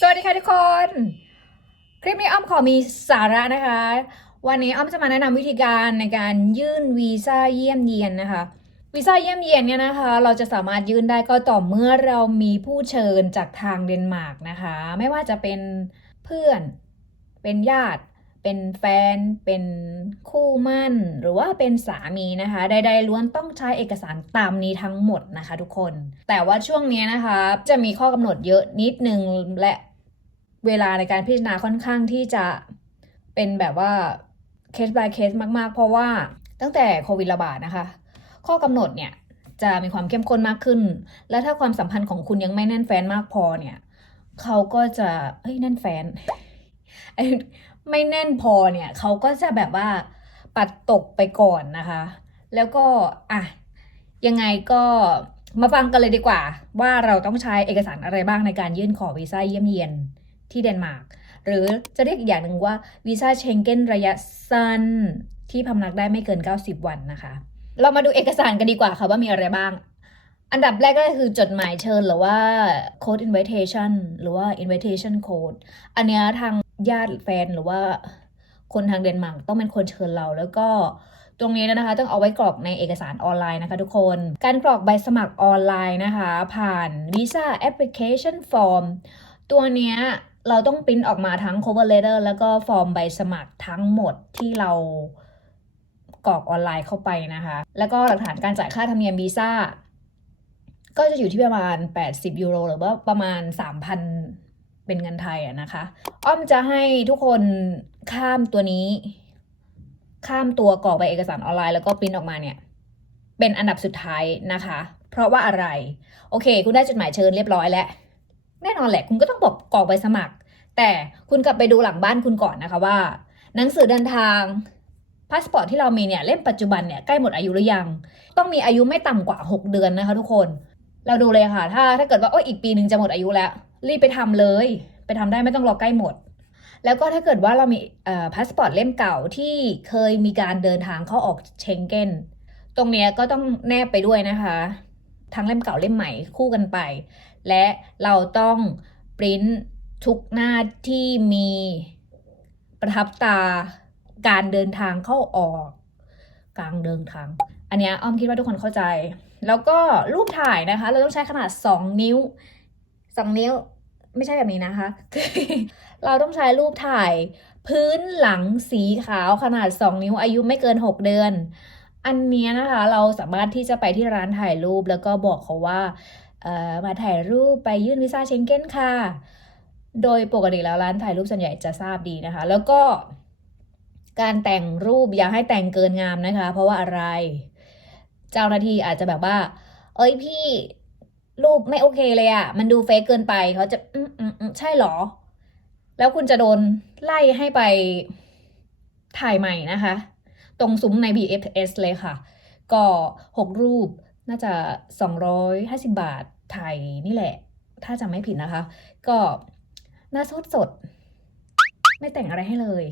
สวัสดีค่ะทุกคน คลิปนี้อ้อมขอมีสาระนะคะ วันนี้อ้อมจะมาแนะนำวิธีการในการยื่นวีซ่าเยี่ยมเยียนนะคะวีซ่าเยี่ยมเยียนเนี่ยนะคะ เราจะสามารถยื่นได้ก็ต่อเมื่อเรามีผู้เชิญจากทางเดนมาร์กนะคะ ไม่ว่าจะเป็นเพื่อน เป็นญาติ เป็นแฟน เป็นคู่มั่น หรือว่าเป็นสามีนะคะ ใดๆล้วนต้องใช้เอกสารตามนี้ทั้งหมดนะคะ ทุกคน แต่ว่าช่วงนี้นะคะจะมีข้อกำหนดเยอะนิดนึงและ เวลาในการพิจารณาค่อนข้างที่จะเป็นแบบว่าเคส by เคสมากๆ เพราะว่าตั้งแต่โควิดระบาดนะคะ ข้อกำหนดเนี่ยจะมีความเข้มข้นมากขึ้น และถ้าความสัมพันธ์ของคุณยังไม่แน่นแฟนมากพอเนี่ยเขาก็จะเฮ้ยแน่นแฟนไอ้ไม่แน่นพอเนี่ยเขาก็จะแบบว่าปัดตกไปก่อนนะคะ แล้วก็อะยังไงก็มาฟังกันเลยดีกว่า ว่าเราต้องใช้เอกสารอะไรบ้างในการยื่นขอวีซ่าเยี่ยมเยียน ที่เดนมาร์กหรือจะเรียกอีกอย่างหนึ่งว่าวีซ่าเชงเก้นระยะสั้นที่พำนักได้ไม่เกิน 90 วันนะคะ เรามาดูเอกสารกันดีกว่าค่ะว่ามีอะไรบ้าง อันดับแรกก็คือจดหมายเชิญหรือว่า code invitation หรือว่า invitation code อันเนี้ยทางญาติแฟนหรือว่าคนทางเดนมาร์กต้องเป็นคนเชิญเราแล้วก็ตรงนี้นะคะ ต้องเอาไว้กรอกในเอกสารออนไลน์นะคะทุกคน การกรอกใบสมัครออนไลน์นะคะ ผ่าน Visa Application Form ตัวเนี้ย เราต้องปริ้นออกมาทั้ง cover letter แล้วก็ฟอร์มใบสมัครทั้งหมดที่เรากรอกออนไลน์เข้าไปนะคะ แล้วก็หลักฐานการจ่ายค่าธรรมเนียมวีซ่า ก็จะอยู่ที่ประมาณ 80 ยูโร หรือว่าประมาณ 3,000 เป็นเงินไทยอะนะคะ อ้อมจะให้ทุกคนข้ามตัวนี้ ข้ามตัวกรอกใบเอกสารออนไลน์แล้วก็ปริ้นออกมาเนี่ย เป็นอันดับสุดท้ายนะคะ เพราะว่าอะไร โอเค คุณได้จดหมายเชิญเรียบร้อยแล้วแน่นอนแหละ คุณก็ต้องบอกกรอกใบสมัคร แต่คุณกลับไปดูหลังบ้านคุณก่อนนะคะว่า หนังสือเดินทางพาสปอร์ตที่เรามีเนี่ยเล่มปัจจุบันเนี่ยใกล้หมดอายุหรือยัง ต้องมีอายุไม่ต่ำกว่า 6 เดือนนะคะทุกคน เราดูเลยค่ะ ถ้าถ้าเกิดว่าโอ้ยอีกปีหนึ่งจะหมดอายุแล้ว รีบไปทำเลย ไปทำได้ไม่ต้องรอใกล้หมด แล้วก็ถ้าเกิดว่าเรามีพาสปอร์ตเล่มเก่าที่เคยมีการเดินทางเข้าออกเชงเก้นตรงเนี้ยก็ต้องแนบไปด้วยนะคะ ทั้งเล่มเก่าเล่มใหม่คู่กันไป และเราต้องปริ้น ทุกหน้าที่มีประทับตาการเดินทางเข้าออก กลางเดินทาง อันนี้อ้อมคิดว่าทุกคนเข้าใจ แล้วก็รูปถ่ายนะคะ เราต้องใช้ขนาด 2 นิ้ว 2 นิ้วไม่ใช่แบบนี้นะคะ เราต้องใช้รูปถ่ายพื้นหลังสีขาวขนาด 2 นิ้วอายุไม่เกิน 6 เดือน อันเนี้ยนะคะ เราสามารถที่จะไปที่ร้านถ่ายรูปแล้วก็บอกเขาว่ามาถ่ายรูปไปยื่นวีซ่าเชงเก้นค่ะ โดยปกติแล้วร้านถ่ายรูปส่วนใหญ่จะทราบดีนะคะ แล้วก็การแต่งรูปอย่าให้แต่งเกินงามนะคะ เพราะว่าอะไร เจ้าหน้าที่อาจจะแบบว่า เอ้ยพี่รูปไม่โอเคเลยอะมันดูเฟกเกินไปเขาจะอืมอืมอืมใช่เหรอ แล้วคุณจะโดนไล่ให้ไปถ่ายใหม่นะคะ ตรงซุ้มใน BFS เลยค่ะ ก็หกรูปน่าจะ 250 บาทไทยนี่แหละ ถ้าจำไม่ผิดนะคะ ก็ หน้าสดสด ไม่แต่งอะไรให้เลย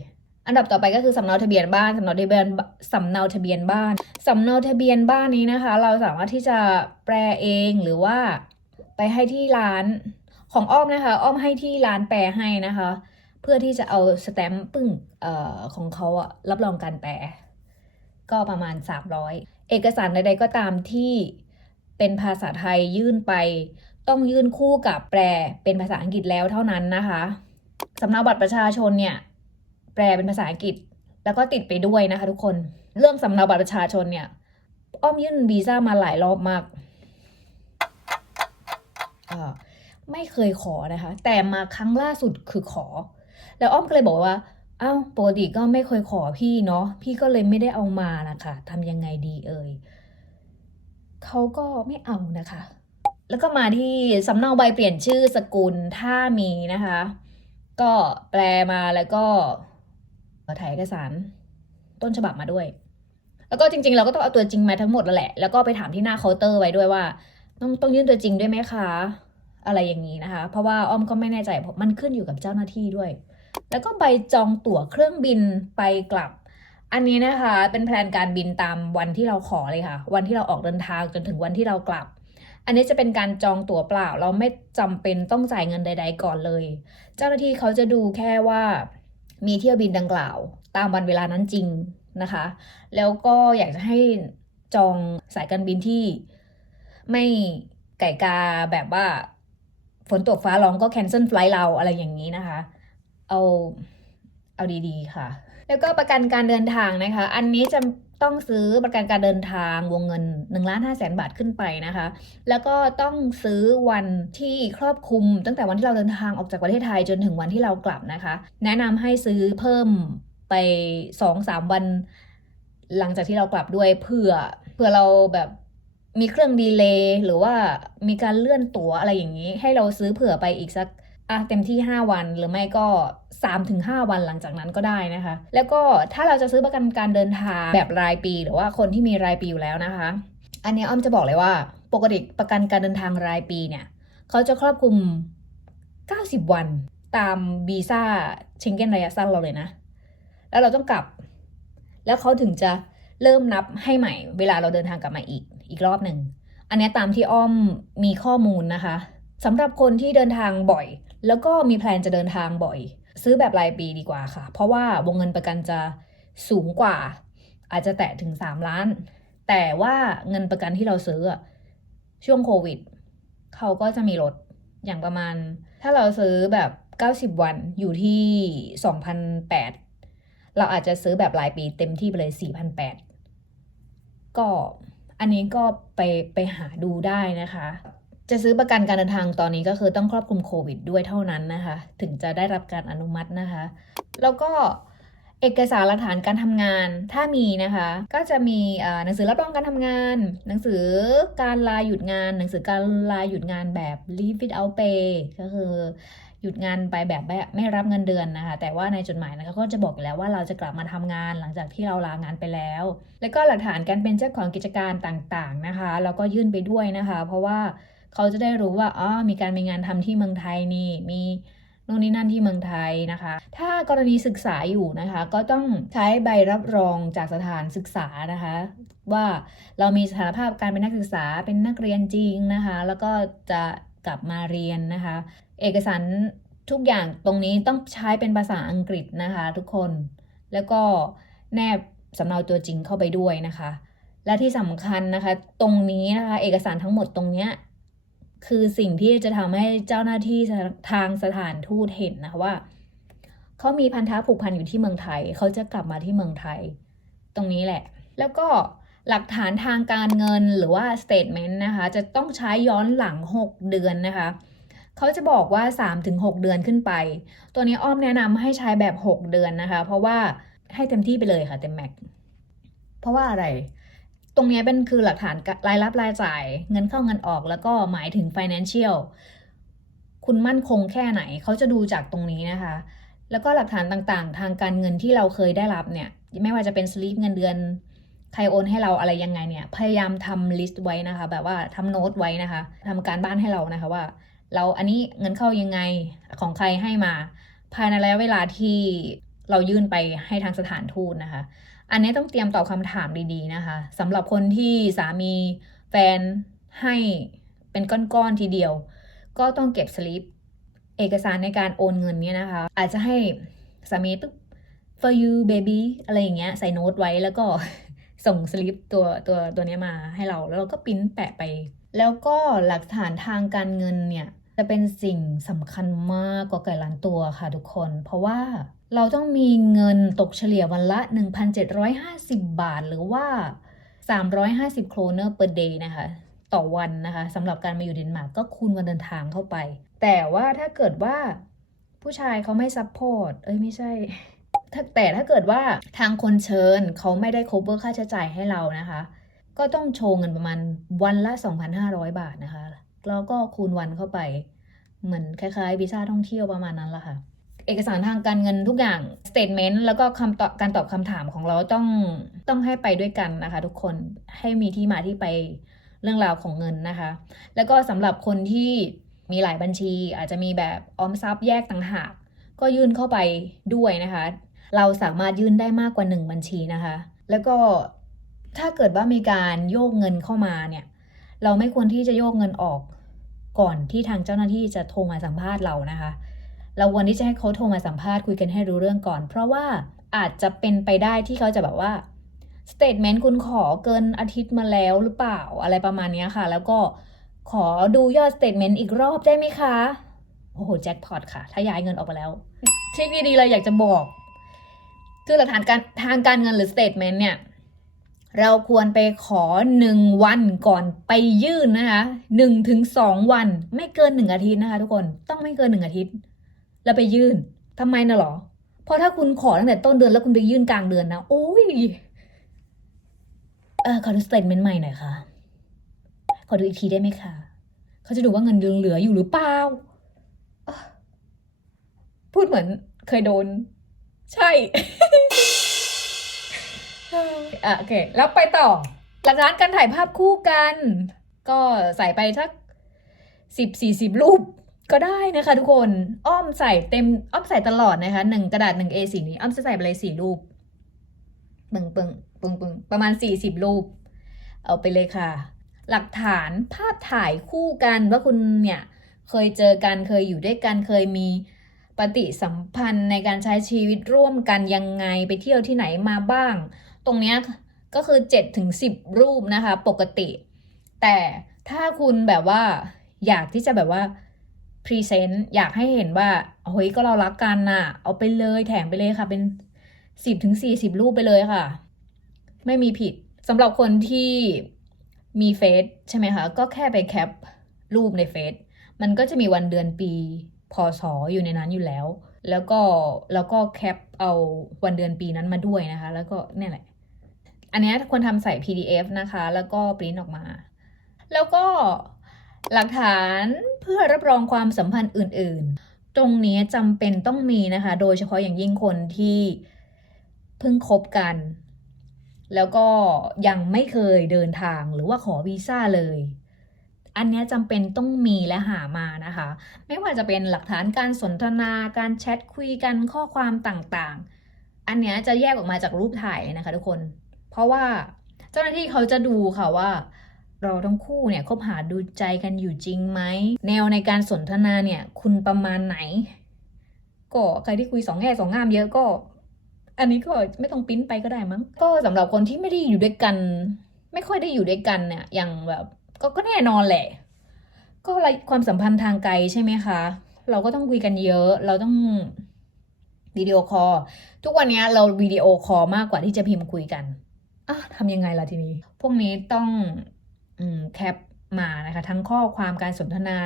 อันดับต่อไปก็คือสำเนาทะเบียนบ้านสำเนาทะเบียนสำเนาทะเบียนบ้านสำเนาทะเบียนบ้านนี้นะคะ เราสามารถที่จะแปลเองหรือว่าไปให้ที่ร้านของอ้อมนะคะ อ้อมให้ที่ร้านแปลให้นะคะ เพื่อที่จะเอาสแตมป์ปึ้งเอ่อของเขาอะรับรองการแปลก็ประมาณ 300 เอกสารใดๆก็ตามที่เป็นภาษาไทยยื่นไป ต้องยื่นคู่กับแปลเป็นภาษาอังกฤษแล้วเท่านั้นนะคะสำเนาบัตรประชาชนเนี่ยแปลเป็นภาษาอังกฤษแล้วก็ติดไปด้วยนะคะทุกคนเรื่องสำเนาบัตรประชาชนเนี่ยอ้อมยื่นวีซ่ามาหลายรอบมากไม่เคยขอนะคะ แต่มาครั้งล่าสุดคือขอ แล้วอ้อมก็เลยบอกว่า อ้าวปกติก็ไม่เคยขอพี่เนาะพี่ก็เลยไม่ได้เอามานะคะทำยังไงดีเอ่ยเขาก็ไม่เอานะคะ แล้วก็มาที่สำเนาใบเปลี่ยนชื่อสกุลถ้ามีนะคะ ก็แปลมาแล้วก็ถ่ายเอกสารต้นฉบับมาด้วย แล้วก็จริง ๆ เราก็ต้องเอาตัวจริงมาทั้งหมดแล้วแหละ แล้วก็ไปถามที่หน้าเคาน์เตอร์ไว้ด้วยว่า ต้องต้องยื่นตัวจริงด้วยไหมคะ อะไรอย่างนี้นะคะ เพราะว่าอ้อมก็ไม่แน่ใจเพราะมันขึ้นอยู่กับเจ้าหน้าที่ด้วย แล้วก็ใบจองตั๋วเครื่องบินไปกลับ อันนี้นะคะ เป็นแผนการบินตามวันที่เราขอเลยค่ะ วันที่เราออกเดินทางจนถึงวันที่เรากลับ อันนี้จะเป็นการจองตั๋วเปล่า เราไม่จำเป็นต้องจ่ายเงินใด ๆ ก่อนเลย เจ้าหน้าที่เขาจะดูแค่ว่ามีเที่ยวบินดังกล่าว ตามวันเวลานั้นจริงนะคะ แล้วก็อยากจะให้จองสายการบินที่ไม่ไก่กาแบบว่าฝนตกฟ้าร้องก็ cancel ไฟล์เราอะไรอย่างนี้นะคะ เอาเอาดีๆค่ะ แล้วก็ประกันการเดินทางนะคะ อันนี้จะ ต้องซื้อประกันการเดินทางวงเงิน1ล้าน5แสนบาทขึ้นไปนะคะ แล้วก็ต้องซื้อวันที่ครอบคลุม ตั้งแต่วันที่เราเดินทางออกจากประเทศไทยจนถึงวันที่เรากลับนะคะ แนะนำให้ซื้อเพิ่มไป2-3วัน หลังจากที่เรากลับด้วยเผื่อเผื่อเราแบบมีเครื่องดีเลย์หรือว่ามีการเลื่อนตั๋วอะไรอย่างนี้ ให้เราซื้อเผื่อไปอีกสัก อะเต็มที่ 5 วันหรือไม่ก็ 3-5 วันหลังจากนั้นก็ได้นะคะ แล้วก็ถ้าเราจะซื้อประกันการเดินทางแบบรายปี หรือว่าคนที่มีรายปีอยู่แล้วนะคะ อันนี้อ้อมจะบอกเลยว่าปกติประกันการเดินทางรายปีเนี่ยเขาจะครอบคลุม 90 วันตามวีซ่าเชงเก้นระยะสั้นเราเลยนะ แล้วเราต้องกลับ แล้วเขาถึงจะเริ่มนับให้ใหม่ เวลาเราเดินทางกลับมาอีกอีกรอบหนึ่ง อันนี้ตามที่อ้อมมีข้อมูลนะคะสำหรับคนที่เดินทางบ่อย แล้วก็มีแพลนจะเดินทางบ่อย ซื้อแบบรายปีดีกว่าค่ะ เพราะว่าวงเงินประกันจะสูงกว่า อาจจะแตะถึง 3 ล้าน แต่ว่าเงินประกันที่เราซื้อช่วงโควิดเขาก็จะมีลดอย่างประมาณ ถ้าเราซื้อแบบ 90 วันอยู่ที่ 2,008 เราอาจจะซื้อแบบรายปีเต็มที่ไปเลย 4,008 ก็อันนี้ก็ไปไปหาดูได้นะคะ จะซื้อประกันการเดินทางตอนนี้ก็คือต้องครอบคลุมโควิดด้วยเท่านั้นนะคะ ถึงจะได้รับการอนุมัตินะคะ แล้วก็เอกสารหลักฐานการทำงานถ้ามีนะคะ ก็จะมีหนังสือรับรองการทำงาน หนังสือการลาหยุดงาน หนังสือการลาหยุดงานแบบ leave without pay ก็คือหยุดงานไปแบบไม่รับเงินเดือนนะคะ แต่ว่าในจดหมายนะคะก็จะบอกแล้วว่าเราจะกลับมาทำงานหลังจากที่เราลางานไปแล้ว แล้วก็หลักฐานการเป็นเจ้าของกิจการต่างๆนะคะแล้วก็ยื่นไปด้วยนะคะ เพราะว่า เขาจะได้รู้ว่าอ๋อมีการมีงานทำที่เมืองไทยนี่มีนู่นนี่นั่นที่เมืองไทยนะคะ ถ้ากรณีศึกษาอยู่นะคะ ก็ต้องใช้ใบรับรองจากสถานศึกษานะคะ ว่าเรามีสถานภาพการเป็นนักศึกษาเป็นนักเรียนจริงนะคะ แล้วก็จะกลับมาเรียนนะคะ เอกสารทุกอย่างตรงนี้ต้องใช้เป็นภาษาอังกฤษนะคะ ทุกคน แล้วก็แนบสำเนาตัวจริงเข้าไปด้วยนะคะ และที่สำคัญนะคะ ตรงนี้นะคะ เอกสารทั้งหมดตรงเนี้ย คือสิ่งที่จะทำให้เจ้าหน้าที่ทางสถานทูตเห็นนะว่าเขามีพันธะผูกพันอยู่ที่เมืองไทย เขาจะกลับมาที่เมืองไทย ตรงนี้แหละ แล้วก็หลักฐานทางการเงินหรือว่า statement นะคะ จะต้องใช้ย้อนหลัง 6 เดือนนะคะ เขาจะบอกว่า 3-6 เดือนขึ้นไป ตัวนี้อ้อมแนะนำให้ใช้แบบ 6 เดือนนะคะ เพราะว่าให้เต็มที่ไปเลยค่ะเต็มแม็ก เพราะว่าอะไร ตรงนี้เป็นคือหลักฐานรายรับรายจ่าย เงินเข้าเงินออกแล้วก็หมายถึง financial คุณมั่นคงแค่ไหนเขาจะดูจากตรงนี้นะคะ แล้วก็หลักฐานต่างๆ ทางการเงินที่เราเคยได้รับเนี่ยไม่ว่าจะเป็นสลิปเงินเดือนใครโอนให้เราอะไรยังไงเนี่ยพยายามทำลิสต์ไว้นะคะ แบบว่าทำโน้ตไว้นะคะทำการบ้านให้เรานะคะว่า เราอันนี้เงินเข้ายังไงของใครให้มา ภายในระยะเวลาที่เรายื่นไปให้ทางสถานทูตนะคะ อันนี้ต้องเตรียมตอบคำถามดีๆนะคะสำหรับคนที่สามีแฟนให้เป็นก้อนๆทีเดียว ก็ต้องเก็บสลิปเอกสารในการโอนเงินเนี่ยนะคะ อาจจะให้สามีปุ๊บ for you baby อะไรอย่างเงี้ยใส่โน้ตไว้แล้วก็ส่งสลิปตัวตัวตัวเนี้ยมาให้เราแล้วเราก็ปิ้นแปะไป แล้วก็หลักฐานทางการเงินเนี่ย จะเป็นสิ่งสำคัญมากกว่าไก่ล้านตัวค่ะทุกคน เพราะว่า เราต้องมีเงินตกเฉลี่ยวันละ 1,750 บาท หรือว่า 350 โครเนอร์ per day นะคะ ต่อวันนะคะสำหรับการมาอยู่เดนมาร์กก็คูณวันเดินทางเข้าไป แต่ว่าถ้าเกิดว่าผู้ชายเขาไม่ซัพพอร์ต เอ้ยไม่ใช่ถ้าแต่ถ้าเกิดว่าทางคนเชิญเขาไม่ได้ cover ค่าใช้จ่ายให้เรานะคะ ก็ต้องโชว์เงินประมาณวันละ 2,500 บาทนะคะ แล้วก็คูณวันเข้าไป เหมือนคล้ายๆวีซ่าท่องเที่ยวประมาณนั้นละค่ะ เอกสารทางการเงินทุกอย่าง statement แล้วก็คำตอบการตอบคำถามของเราต้องต้องให้ไปด้วยกันนะคะ ทุกคนให้มีที่มาที่ไปเรื่องราวของเงินนะคะ แล้วก็สำหรับคนที่มีหลายบัญชี อาจจะมีแบบออมทรัพย์แยกต่างหาก ก็ยื่นเข้าไปด้วยนะคะ เราสามารถยื่นได้มากกว่า 1 บัญชีนะคะ แล้วก็ถ้าเกิดว่ามีการโยกเงินเข้ามาเนี่ย เราไม่ควรที่จะโยกเงินออกก่อนที่ทางเจ้าหน้าที่จะโทรมาสัมภาษณ์เรานะคะ เราควรที่จะให้เขาโทรมาสัมภาษณ์คุยกันให้รู้เรื่องก่อน เพราะว่าอาจจะเป็นไปได้ที่เขาจะแบบว่าสเตทเมนต์คุณขอเกินอาทิตย์มาแล้วหรือเปล่าอะไรประมาณนี้ค่ะ แล้วก็ขอดูยอดสเตทเมนต์อีกรอบได้ไหมคะ โอ้โห แจ็คพอตค่ะ ถ้าย้ายเงินออกไปแล้วทริคดีๆเลยอยากจะบอก คือหลักฐานการทางการเงินหรือสเตทเมนต์เนี่ย เราควรไปขอหนึ่งวันก่อนไปยื่นนะคะหนึ่งถึงสองวัน ไม่เกินหนึ่งอาทิตย์นะคะ ทุกคนต้องไม่เกินหนึ่งอาทิตย์ แล้วไปยื่นทำไมน่ะหรอ เพราะถ้าคุณขอตั้งแต่ต้นเดือนแล้วคุณไปยื่นกลางเดือนนะ โอ้ย เออขอดูสเตทเมนต์ใหม่หน่อยค่ะ ขอดูอีกทีได้ไหมคะ เขาจะดูว่าเงินยังเหลืออยู่หรือเปล่า พูดเหมือนเคยโดน ใช่อะโอเค แล้วไปต่อ หลักฐานการถ่ายภาพคู่กัน ก็ใส่ไปสักสิบสี่สิบรูป ก็ได้นะคะทุกคนอ้อมใส่เต็มอ้อมใส่ตลอดนะคะหนึ่งกระดาษหนึ่ง A4 นี้อ้อมจะใส่ไปเลยสี่รูปปึงปึงปึงปึงประมาณสี่สิบรูป เอาไปเลยค่ะ หลักฐานภาพถ่ายคู่กันว่าคุณเนี่ยเคยเจอกันเคยอยู่ด้วยกันเคยมีปฏิสัมพันธ์ในการใช้ชีวิตร่วมกันยังไงไปเที่ยวที่ไหนมาบ้าง ตรงเนี้ยก็คือ7ถึง10 รูปนะคะ ปกติ แต่ถ้าคุณแบบว่าอยากที่จะแบบว่า พรีเซนต์อยากให้เห็นว่าเฮ้ยก็เรารักกันน่ะ เอาไปเลยแถมไปเลยค่ะ เป็น10ถึง40รูปไปเลยค่ะ ไม่มีผิดสำหรับคนที่มีเฟซใช่ไหมคะ ก็แค่ไปแคปรูปในเฟซมันก็จะมีวันเดือนปีพศอยู่ในนั้นอยู่แล้ว แล้วก็แล้วก็แคปเอาวันเดือนปีนั้นมาด้วยนะคะ แล้วก็เนี่ยแหละ อันนี้ควรทำใส่ PDF นะคะ แล้วก็ปริ้นออกมา แล้วก็ หลักฐานเพื่อรับรองความสัมพันธ์อื่น ๆ ตรงนี้จำเป็นต้องมีนะคะ โดยเฉพาะอย่างยิ่งคนที่เพิ่งคบกัน แล้วก็ยังไม่เคยเดินทางหรือว่าขอวีซ่าเลย อันนี้จำเป็นต้องมีและหามานะคะ ไม่ว่าจะเป็นหลักฐานการสนทนาการแชทคุยกันข้อความต่างๆ อันนี้จะแยกออกมาจากรูปถ่ายนะคะทุกคน เพราะว่าเจ้าหน้าที่เขาจะดูค่ะว่า เราทั้งคู่เนี่ยคบหาดูใจกันอยู่จริงไหม แนวในการสนทนาเนี่ย คุณประมาณไหน ก็ใครที่คุยสองแง่สองงามเยอะก็ อันนี้ก็ไม่ต้องปิ้นไปก็ได้มั้ง ก็สำหรับคนที่ไม่ได้อยู่ด้วยกัน ไม่ค่อยได้อยู่ด้วยกันเนี่ย อย่างแบบ ก็ก็แน่นอนแหละ ก็อะไรความสัมพันธ์ทางไกลใช่ไหมคะ เราก็ต้องคุยกันเยอะ เราต้องวิดีโอคอลทุกวันนี้เราวิดีโอคอลมากกว่าที่จะพิมพ์คุยกันอะทำยังไงล่ะทีนี้ พวกนี้ต้อง แคปมานะคะ ทั้งข้อความการสนทนา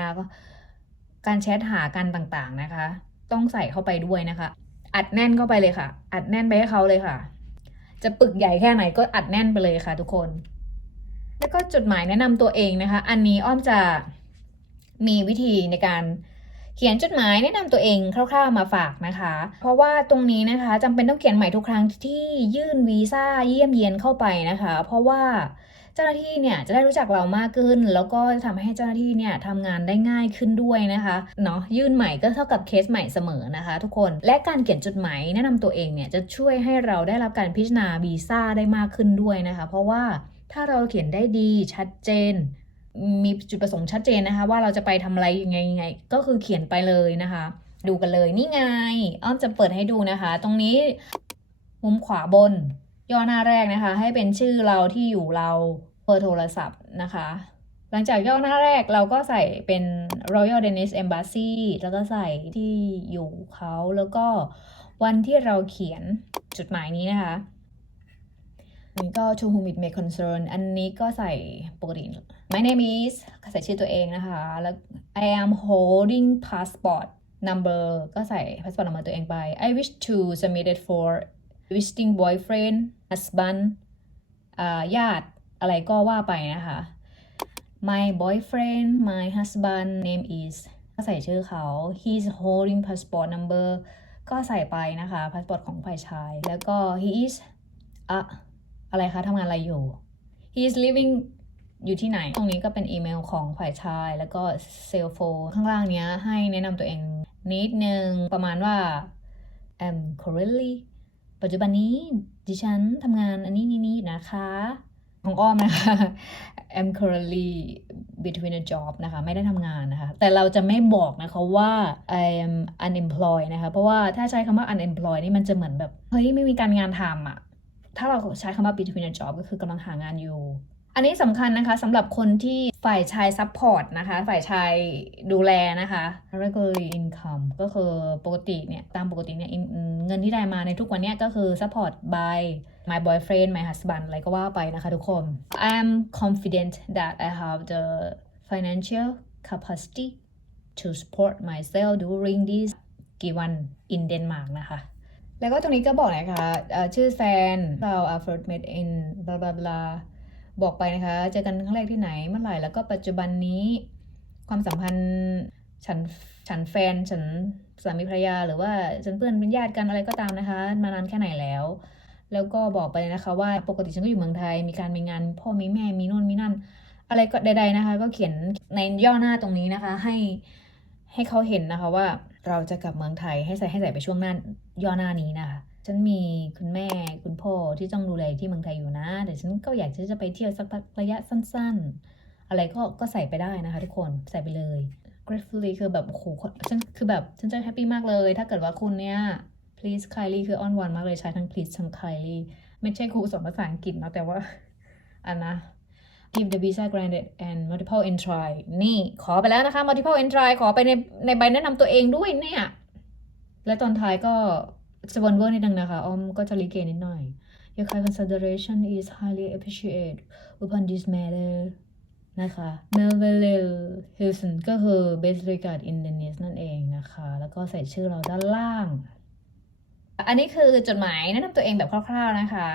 การแชทหากันต่างๆนะคะ ต้องใส่เข้าไปด้วยนะคะ อัดแน่นเข้าไปเลยค่ะ อัดแน่นไปให้เขาเลยค่ะ จะปึกใหญ่แค่ไหนก็อัดแน่นไปเลยค่ะ ทุกคน แล้วก็จดหมายแนะนำตัวเองนะคะ อันนี้อ้อมจะมีวิธีในการเขียนจดหมายแนะนำตัวเองคร่าวๆมาฝากนะคะ เพราะว่าตรงนี้นะคะจำเป็นต้องเขียนใหม่ทุกครั้งที่ยื่นวีซ่าเยี่ยมเยียนเข้าไปนะคะ เพราะว่า จ้าหน้าที่เนี่ยจะได้รู้จักเรามากขึ้น แล้วก็ทำให้เจ้าหน้าที่เนี่ยทำงานได้ง่ายขึ้นด้วยนะคะเนาะยื่นใหม่ก็เท่ากับเคสใหม่เสมอนะคะ ทุกคนและการเขียนจดหมายแนะนำตัวเองเนี่ยจะช่วยให้เราได้รับการพิจารณาวีซ่าได้มากขึ้นด้วยนะคะ เพราะว่าถ้าเราเขียนได้ดีชัดเจน มีจุดประสงค์ชัดเจนนะคะ ว่าเราจะไปทำอะไรยังไงยังไง ก็คือเขียนไปเลยนะคะ ดูกันเลยนี่ไง อ้อมจะเปิดให้ดูนะคะ ตรงนี้มุมขวาบน ย่อหน้าแรกนะคะ ให้เป็นชื่อเราที่อยู่เรา บอร์โทรศัพท์นะคะ หลังจากย่อหน้าแรกเราก็ใส่เป็น Royal Danish Embassy แล้วก็ใส่ที่อยู่เขาแล้วก็วันที่เราเขียนจดหมายนี้นะคะนนี้ก็ to whom it may concern อันนี้ก็ใส่ปกติ my name is ก็ใส่ชื่อตัวเองนะคะ แล้ว I am holding passport number ก็ใส่ passport number ตัวเองไป I wish to submit it for visiting boyfriend husband ญาติ อะไรก็ว่าไปนะคะ my boyfriend my husband name is ก็ใส่ชื่อเขา he's holding passport number ก็ใส่ไปนะคะพาสปอร์ตของฝ่ายชาย แล้วก็ he is อะอะไรคะทำงานอะไรอยู่ he is living อยู่ที่ไหน ตรงนี้ก็เป็นอีเมลของฝ่ายชาย แล้วก็เซลโฟนข้างล่างเนี้ยให้แนะนำตัวเองนิดนึง ประมาณว่า I'm currently ปัจจุบันนี้ดิฉันทำงานอันนี้นี่นี่นะคะ ของอ้อมนะคะ I'm currently between a job นะคะ ไม่ได้ทำงานนะคะ แต่เราจะไม่บอกนะคะว่า I am unemployed นะคะ เพราะว่าถ้าใช้คำว่า unemployed นี่มันจะเหมือนแบบ เฮ้ย ไม่มีการงานทำอะถ้าเราใช้คำว่า between a job ก็คือกำลังหางานอยู่ อันนี้สำคัญนะคะสำหรับคนที่ฝ่ายชาย support นะคะ ฝ่ายชายดูแลนะคะ regular income ก็คือปกติเนี่ย ตามปกติเนี่ยเงินที่ได้มาในทุกวันเนี้ยก็คือ support by my boyfriend my husband อะไรก็ว่าไปนะคะทุกคน I'm confident that I have the financial capacity to support myself during this given in Denmark นะคะ แล้วก็ตรงนี้ก็บอกนะคะเอ่อชื่อแฟนเรา are first met in blah blah blah บอกไปนะคะ เจอกันครั้งแรกที่ไหนเมื่อไหร่ แล้วก็ปัจจุบันนี้ความสัมพันธ์ฉันฉันแฟนฉันสามีภรรยาหรือว่าฉันเพื่อนเป็นญาติกันอะไรก็ตามนะคะ มานานแค่ไหนแล้ว แล้วก็บอกไปเลยนะคะว่าปกติฉันก็อยู่เมืองไทย มีการมีงาน พ่อมีแม่มีนู่นมีนั่น อะไรก็ใด ๆนะคะ ก็เขียนในย่อหน้าตรงนี้นะคะ ให้ให้เขาเห็นนะคะว่าเราจะกลับเมืองไทยให้ใส่ให้ใส่ไปช่วงหน้าย่อหน้านี้นะคะฉันมีคุณแม่คุณพ่อที่ต้องดูแลที่เมืองไทยอยู่นะแต่ฉันก็อยากที่จะไปเที่ยวสักพักระยะสั้น ๆ อะไรก็ก็ใส่ไปได้นะคะ ทุกคนใส่ไปเลย gratefully คือแบบโอ้โหฉันคือแบบฉันจะแฮปปี้มากเลย ถ้าเกิดว่าคุณเนี่ย please Kylie คืออ้อนวอนมากเลยใช้ทั้ง please ทั้ง Kylie ไม่ใช่ครูสอนภาษาอังกฤษนะแต่ว่า อันนะ give the visa granted and multiple entry นี่ขอไปแล้วนะคะ multiple entry ขอไปในในใบแนะนำตัวเองด้วยเนี่ย และตอนท้ายก็จะวนเวอร์นิดนึงนะคะอ้อมก็จะรีเกนนิดหน่อย Your kind consideration is highly appreciated upon this matter นะคะ Melville Hilson ก็คือ best regard in the news นั่นเองนะคะ แล้วก็ใส่ชื่อเราด้านล่าง อันนี้คือจดหมายแนะนำตัวเองแบบคร่าว ๆนะคะ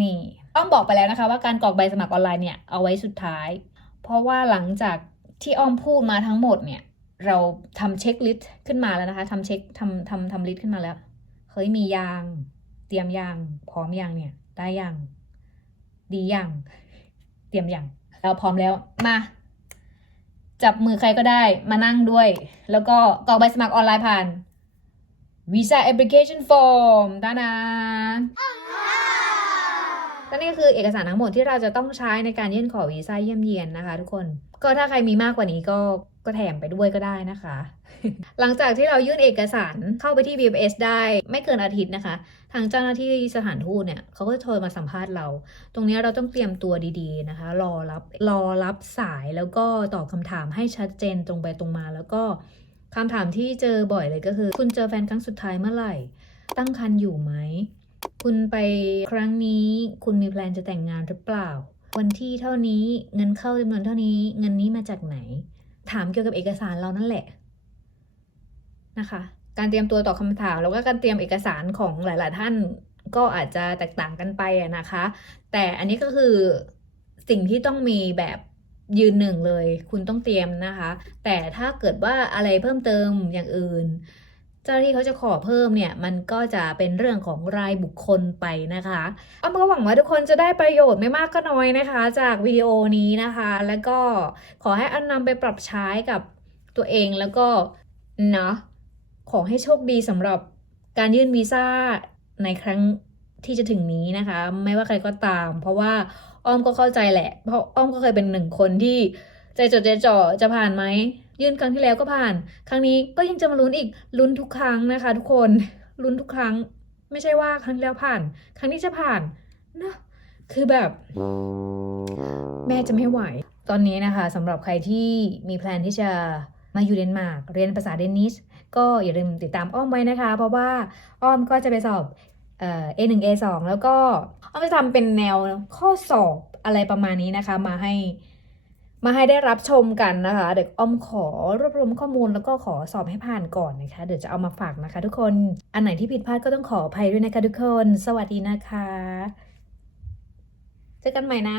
นี่อ้อมบอกไปแล้วนะคะว่าการกรอกใบสมัครออนไลน์เนี่ยเอาไว้สุดท้าย เพราะว่าหลังจากที่อ้อมพูดมาทั้งหมดเนี่ย เราทำเช็คลิสต์ขึ้นมาแล้วนะคะทำเช็คทำทำทำลิสต์ขึ้นมาแล้วเฮ้ยมียาง เตรียมยางพร้อมยางเนี่ย ได้ยังดียังเตรียมยังเราพร้อมแล้วมาจับมือใครก็ได้มานั่งด้วย แล้วก็กรอกใบสมัครออนไลน์ผ่าน Visa Application Form ตานาและนี่ก็คือเอกสารทั้งหมดที่เราจะต้องใช้ในการยื่นขอวีซ่าเยี่ยมเยียนนะคะ ทุกคน ก็ถ้าใครมีมากกว่านี้ก็ก็แถมไปด้วยก็ได้นะคะ หลังจากที่เรายื่นเอกสารเข้าไปที่ BMS ได้ไม่เกินอาทิตย์นะคะ ทางเจ้าหน้าที่สถานทูตเนี่ยเขาก็จะโทรมาสัมภาษณ์เรา ตรงนี้เราต้องเตรียมตัวดีๆนะคะ รอรับรอรับสายแล้วก็ตอบคำถามให้ชัดเจนตรงไปตรงมาแล้วก็ คำถามที่เจอบ่อยเลยก็คือ คุณเจอแฟนครั้งสุดท้ายเมื่อไหร่ ตั้งครรภ์อยู่ไหม คุณไปครั้งนี้ คุณมีแพลนจะแต่งงานหรือเปล่า วันที่เท่านี้เงินเข้าจำนวนเท่านี้ เงินนี้มาจากไหน ถามเกี่ยวกับเอกสารเรานั่นแหละนะคะ การเตรียมตัวตอบคำถามแล้วก็การเตรียมเอกสารของหลาย ๆ ท่านก็อาจจะแตกต่างกันไปนะคะ แต่อันนี้ก็คือสิ่งที่ต้องมีแบบ ยืนหนึ่งเลย คุณต้องเตรียมนะคะ แต่ถ้าเกิดว่าอะไรเพิ่มเติมอย่างอื่น เจ้าหน้าที่เขาจะขอเพิ่มเนี่ย มันก็จะเป็นเรื่องของรายบุคคลไปนะคะอ้อมก็หวังว่าทุกคนจะได้ประโยชน์ไม่มากก็น้อยนะคะ จากวิดีโอนี้นะคะ แล้วก็ขอให้อันนำไปปรับใช้กับตัวเองแล้วก็เนาะขอให้โชคดีสำหรับการยื่นวีซ่าในครั้งที่จะถึงนี้นะคะ ไม่ว่าใครก็ตาม เพราะว่า อ้อมก็เข้าใจแหละ เพราะอ้อมก็เคยเป็นหนึ่งคนที่ใจจดใจจ่อจะผ่านไหม ยื่นครั้งที่แล้วก็ผ่าน ครั้งนี้ก็ยังจะมาลุ้นอีกลุ้นทุกครั้งนะคะ ทุกคนลุ้นทุกครั้ง ไม่ใช่ว่าครั้งที่แล้วผ่าน ครั้งนี้จะผ่านนะคือแบบ แม่จะไม่ไหว ตอนนี้นะคะสำหรับใครที่มีแพลนที่จะมาอยู่เดนมาร์กเรียนภาษาเดนิสก็อย่าลืมติดตามอ้อมไว้นะคะ เพราะว่าอ้อมก็จะไปสอบ เอ่อ A1 A2 แล้วก็อ้อมจะทำเป็นแนวข้อสอบอะไรประมาณนี้นะคะ มาให้มาให้ได้รับชมกันนะคะ เดี๋ยวอ้อมขอรวบรวมข้อมูลแล้วก็ขอสอบให้ผ่านก่อนนะคะ เดี๋ยวจะเอามาฝากนะคะ ทุกคน อันไหนที่ผิดพลาดก็ต้องขออภัยด้วยนะคะทุกคน สวัสดีนะคะ เจอกันใหม่นะ